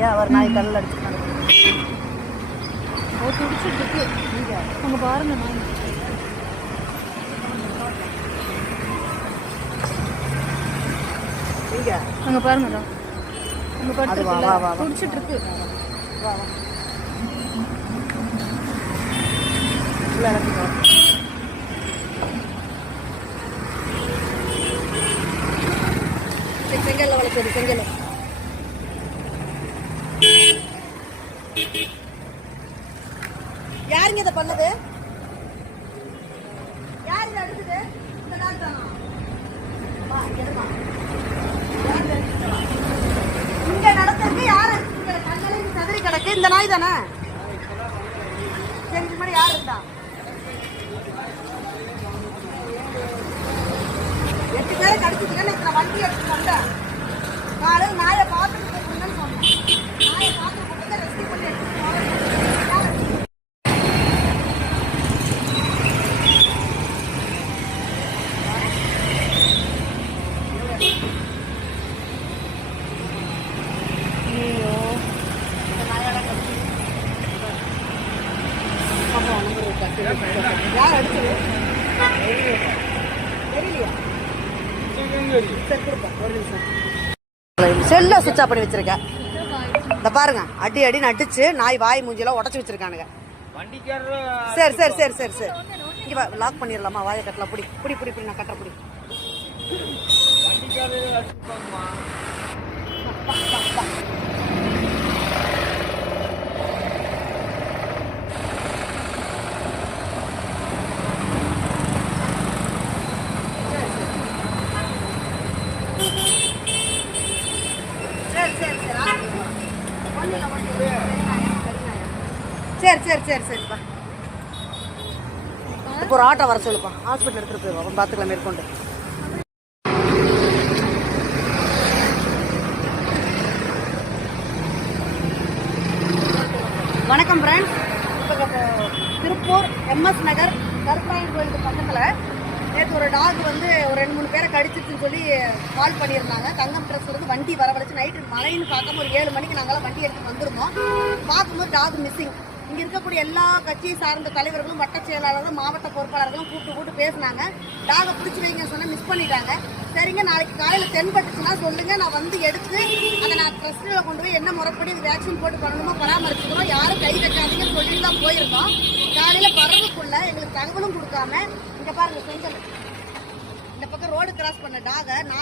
பார்த்தியா அவர் நாய் கல்லில் இருக்கு அங்கே பாருங்க நாய். அங்கே பாருங்கடா அங்கே. படுத்துருக்குல்ல? துடிச்சிட்டு இருக்கு வா வா. சரி, செங்கல்ல வளர்க்குது செங்கல்ல. யாருங்க இதை பண்ணது யார் இதை அடிச்சது இந்த நாள் தானா வா, இங்க இருமா. யார் இதை அடிச்சது? வா. யாரு இங்க சதுரி கிடக்கு இந்த நாய் தானே சரி இதுக்கு முன்னாடி யார் இருந்தா எட்டு பேரை கடிச்சிட்டுங்க இத்தனை வண்டி எடுத்து வந்தேன் காலையில் நாயை பார்த்துட்டு போகணும்னு சொன்னேன் நாயை பார்த்துட்டு போட்டு ரெஸ்கியூ பண்ணி எடுத்துட்டு போறேன் ஐயோ யார் அடிச்சது ஒரு நிமிஷம் செல்ல சுவிட்ச் ஆஃப் பண்ணி வச்சிருக்கேன். இந்த பாருங்க அடி அடி நடிச்சு நாய் வாய் மூஞ்சியெல்லாம் உடச்சி வச்சிருக்கானுங்க. சரி சரி சரி சரி சரி. இங்க லாக் பண்ணிடலாமா? வாயை கட்டலாம். புடி புடி புடி புடி நான் கட்டுற புடி. சரி சரி சரி சரிப்பா. இப்போ ஒரு ஆட்டோ வர சொல்லுப்பா. ஹாஸ்பிட்டல் எடுத்துட்டு போயிடுவோம். பார்த்துக்கலாம் மேற்கொண்டு. வணக்கம் ஃப்ரெண்ட்ஸ் இப்போ திருப்பூர் எம்எஸ் நகர் கருப்பாயன் கோயிலுக்கு பக்கத்தில் நேற்று ஒரு டாக் வந்து ஒரு ரெண்டு மூணு பேரை கடிச்சிருச்சுன்னு சொல்லி கால் பண்ணியிருந்தாங்க. தங்கம் ட்ரெஸ்லேருந்து வண்டி வரவழைச்சு நைட்டு மழைன்னு பார்க்காம ஒரு ஏழு மணிக்கு நாங்களாம் வண்டி எடுத்து வந்திருந்தோம். பார்க்கும்போது டாக் மிஸ்ஸிங் இங்கே இருக்கக்கூடிய எல்லா கட்சியை சார்ந்த தலைவர்களும் வட்ட செயலாளர்களும் மாவட்ட பொறுப்பாளர்களும் கூப்பிட்டு கூப்பிட்டு பேசினாங்க. டாகை பிடிச்சி வைங்க சொன்னால் மிஸ் பண்ணிட்டாங்க. சரிங்க நாளைக்கு காலையில் தென்பட்டுச்சுன்னா சொல்லுங்க. நான் வந்து எடுத்து அதை நான் ட்ரஸ்ட்டில் கொண்டு போய் என்ன முறைப்படி வேக்சின் போட்டு பண்ணணுமோ பராமரிச்சுக்கிறோம் யாரும் கை வைக்காதீங்கன்னு சொல்லி தான் போயிருந்தோம். காலையில் வர்றதுக்குள்ளே எங்களுக்கு தகவலும் கொடுக்காம இங்கே பாருங்க செஞ்சல் இந்த பக்கம் ரோடு கிராஸ் பண்ண டாகை நான்